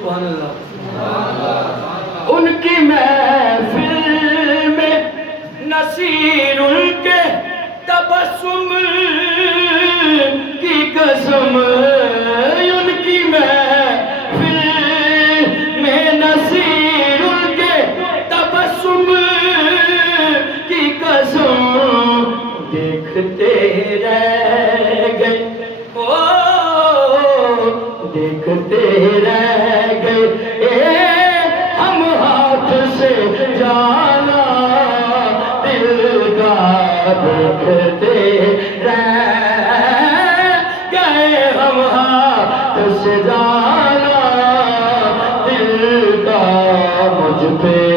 سبحان اللہ. ان کی محفل میں نصیر ان کے تبسم کی قسم. ان کی محفل میں نصیر ان کے تبسم کی قسم. دیکھتے رہ گئے دیکھتے رہ گئے ہم ہاتھ سے جانا دل کا. دیکھتے رہ گئے ہم ہاتھ سے جانا دل کا. مجھ پہ